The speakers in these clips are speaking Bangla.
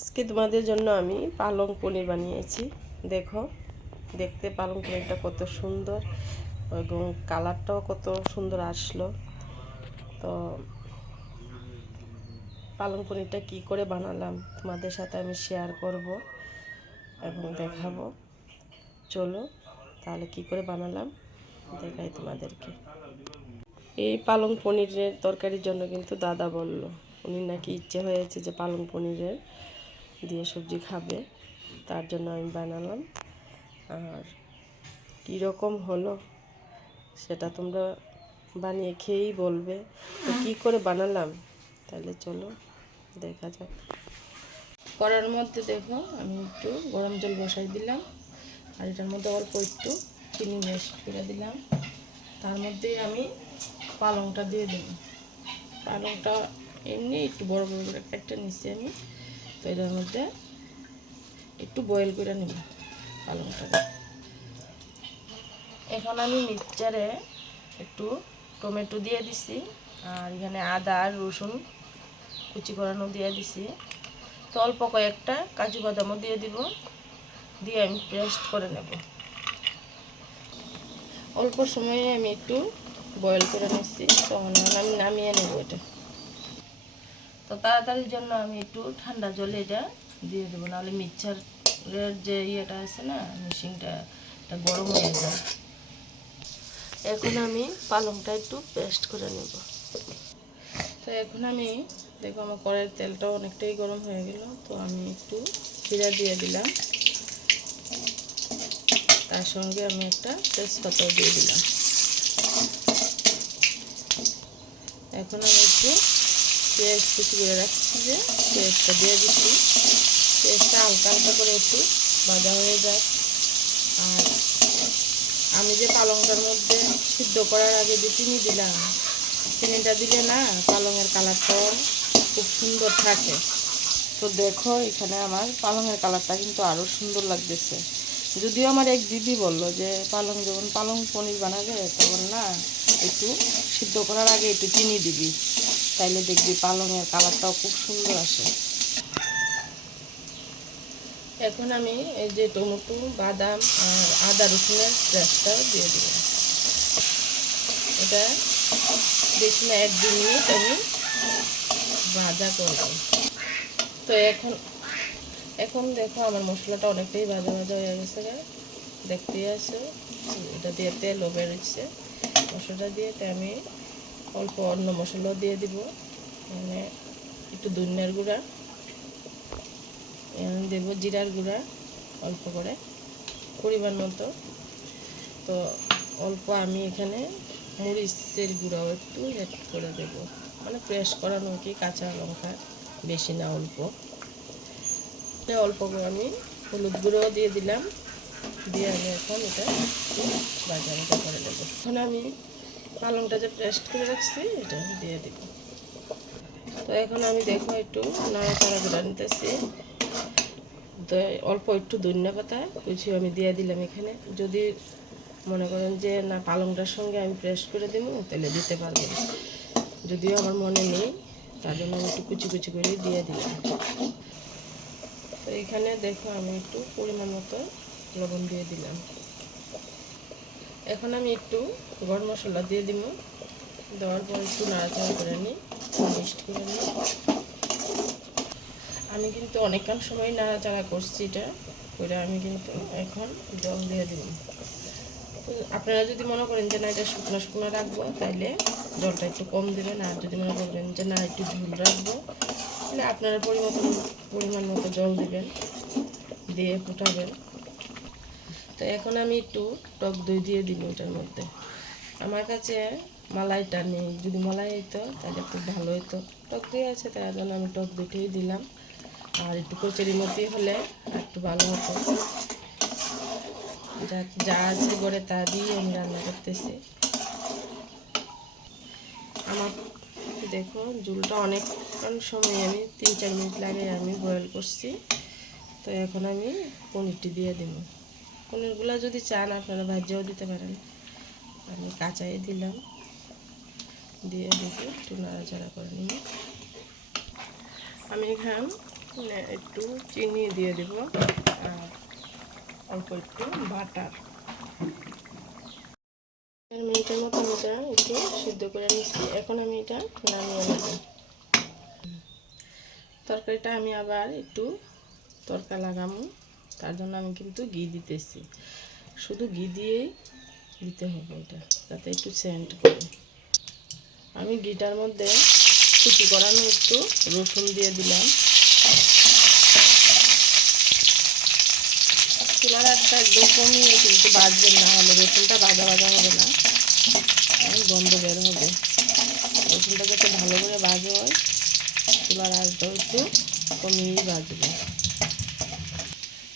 আজকে তোমাদের জন্য আমি পালং পনির বানিয়েছি। দেখো, দেখতে পালং পনিরটা কত সুন্দর এবং কালারটাও কত সুন্দর আসলো। তো পালং পনিরটা কি করে বানালাম তোমাদের সাথে আমি শেয়ার করব এবং দেখাবো। চলো তাহলে কি করে বানালাম দেখাই তোমাদেরকে। এই পালং পনিরের তরকারির জন্য কিন্তু দাদা বলল, উনি নাকি ইচ্ছে হয়েছে যে পালং পনিরের দিয়ে সবজি খাবে, তার জন্য আমি বানালাম। আর কীরকম হলো সেটা তোমরা বানিয়ে খেয়েই বলবে। তো কী করে বানালাম তাহলে চলো দেখা যাক। কড়ার মধ্যে দেখো আমি একটু গরম জল বসাই দিলাম, আর এটার মধ্যে অল্প একটু চিনি মিক্স করে দিলাম। তার মধ্যে আমি পালংটা দিয়ে দেব। পালংটা এমনি একটু বড় বড় করে একটা নিচ্ছি আমি। তো এটার মধ্যে একটু বয়েল করে নেব পালংটা। এখন আমি মিক্সচারে একটু টমেটো দিয়ে দিছি, আর এখানে আদা আর রসুন কুচি করানো দিয়ে দিছি। তো অল্প কয়েকটা কাজু বাদামও দিয়ে দিব, দিয়ে আমি পেস্ট করে নেব। অল্প সময়ে আমি একটু বয়েল করে নিচ্ছি, তখন আমি নামিয়ে নেব এটা। তো তাড়াতাড়ির জন্য আমি একটু ঠান্ডা জলে এটা দিয়ে দেবো, নাহলে মিক্সচারের যে ইয়েটা আছে না, মেশিনটা এটা গরম হয়ে যায়। এখন আমি পালংটা একটু পেস্ট করে নেব। তো এখন আমি দেখো আমার কড়াইয়ের তেলটা অনেকটাই গরম হয়ে গেল। তো আমি একটু জিরা দিয়ে দিলাম, তার সঙ্গে আমি একটা তেজপাতাও দিয়ে দিলাম। এখন আমি একটু পেঁয়াজ কুচি করে রাখছি, যে পেঁয়াজটা দিয়ে দিচ্ছি। পেঁয়াজটা হালকা হালকা করে একটু ভাজা হয়ে যাক। আর আমি যে পালংটার মধ্যে সিদ্ধ করার আগে যে চিনি দিলাম, চিনিটা দিলে না পালংয়ের কালারটাও খুব সুন্দর থাকে। তো দেখো এখানে আমার পালংয়ের কালারটা কিন্তু আরও সুন্দর লাগতেছে। যদিও আমার এক দিদি বলল যে যখন পালং পনির বানাবে তখন না একটু সিদ্ধ করার আগে একটু চিনি দিবি, তাইলে দেখবি পালংয়ের কালারটাও খুব সুন্দর আসে। এখন আমি এই যে টমেটো, বাদাম আর আদা রসুনের পেস্টটা দিয়ে দিলাম। এটা বেশি না 1-2 মিনিট আমি ভাজা করব। তো এখন দেখো আমার মশলাটা অনেকটাই ভাজা ভাজা হয়ে গেছে, দেখতেই আছে। এটা দিয়ে তেলও বেরোচ্ছে মশলাটা দিয়ে। আমি অল্প অন্য মশলাও দিয়ে দিব, মানে একটু ধনিয়ার গুঁড়া দেব, জিরার গুঁড়া অল্প করে পরিমাণ মতো। তো অল্প আমি এখানে মরিচের গুঁড়াও একটু অ্যাড করে দেব, মানে প্রেস করানো কি কাঁচা লঙ্কা, বেশি না অল্প। অল্প করে আমি হলুদ গুঁড়োও দিয়ে দিলাম, দিয়ে আমি এখন এটা ভাজা ভাজা করে দেবো। এখন আমি পালংটা যে পেস্ট করে রাখছি এটা দিয়ে দিব। তো এখন আমি দেখো একটু নাড়াচাড়া করে নিতেছি। তো অল্প একটু ধনিয়া পাতা কুচিও আমি দিয়ে দিলাম এখানে। যদি মনে করেন যে না পালংটার সঙ্গে আমি পেস্ট করে দেব তাহলে দিতে পারবেন, যদিও আমার মনে নেই, তার জন্য আমি একটু কুচি কুচি করে দিয়ে দিলাম। তো এখানে দেখো আমি একটু পরিমাণ মতো লবণ দিয়ে দিলাম। এখন আমি একটু গরম মশলা দিয়ে দিব, দেওয়ার পর একটু নাড়াচাড়া করে নিই, মিক্সড করে নিই। আমি কিন্তু অনেকক্ষণ সময় নাড়াচাড়া করছি, এটা করে আমি কিন্তু এখন জল দিয়ে দিব। আপনারা যদি মনে করেন যে না এটা শুকনো শুকনো রাখবো তাহলে জলটা একটু কম দেবেন, আর যদি মনে করবেন যে না একটু ঝোল রাখবো তাহলে আপনারা পরিমাণ মতো জল দেবেন, দিয়ে ফুটাবেন। তো এখন আমি একটু টক দই দিয়ে দিব এটার মধ্যে। আমার কাছে মালাইটা নেই, যদি মালাই হইতো তাহলে খুব ভালো হতো। টক দই আছে তার জন্য আমি টক দইটাই দিলাম, আর একটু কচুরি মতি হলে একটু ভালো হতো। যা আছে ঘরে তা দিয়ে আমি রান্না করতেছি। আমার দেখো ঝোলটা অনেকক্ষণ সময় আমি 3-4 মিনিট লাগে আমি বয়েল করছি। তো এখন আমি পনিরটি দিয়ে দিব। পনিরগুলো যদি চান আপনারা ভাজিয়েও দিতে পারেন, আমি কাঁচাই দিলাম। দিয়ে দেখি একটু নাড়াচাড়া করে নিই। আমি এখানে একটু চিনি দিয়ে দেব আর অল্প একটু বাটার। মিনিটের মতো আমি এটা একটু সিদ্ধ করে নিচ্ছি। এখন আমি এটা নামিয়ে নেব। তরকারিটা আমি আবার একটু তরকা লাগাবো, তার জন্য আমি কিন্তু ঘি দিতেছি। শুধু ঘি দিয়েই দিতে হবে এটা, যাতে একটু সেন্ট করে। আমি ঘিটার মধ্যে কুচি করানো একটু রসুন দিয়ে দিলাম। চুলার আঁচটা একদম কমিয়ে কিন্তু ভাজবেন, না হলে রসুনটা ভাজা ভাজা হবে না, গন্ধ বের হবে। রসুনটা যাতে ভালো করে ভাজা হয়, চুলার আঁচটা একটু কমিয়েই ভাজবে।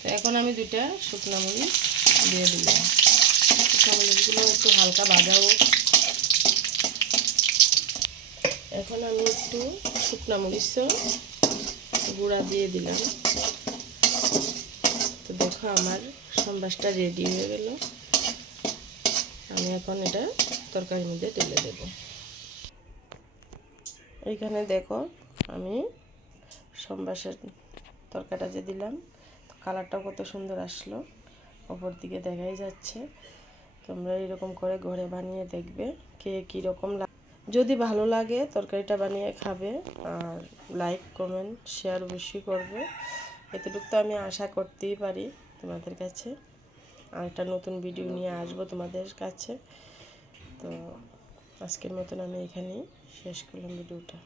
তো এখন আমি 2টা শুকনো মরিচ দিয়ে দিলাম। শুকনো মরিচগুলো একটু হালকা ভাজা হোক। এখন আমি একটু শুকনো মরিচ গুঁড়া দিয়ে দিলাম। তো দেখো আমার সম্বাসটা রেডি হয়ে গেল। আমি এখন এটা তরকারির মধ্যে ঢেলে দেব। এইখানে দেখো আমি সম্বাসের তরকারিটা যে দিলাম, কালারটাও কত সুন্দর আসলো, ওপর দিকে দেখাই যাচ্ছে। তোমরা এরকম করে ঘরে বানিয়ে দেখবে কে কীরকম যদি ভালো লাগে তরকারিটা বানিয়ে খাবে, আর লাইক কমেন্ট শেয়ার অবশ্যই করবে। এতটুকু তো আমি আশা করতেই পারি তোমাদের কাছে। আর একটা নতুন ভিডিও নিয়ে আসবো তোমাদের কাছে। তো আজকের মতন আমি এখানেই শেষ করলাম ভিডিওটা।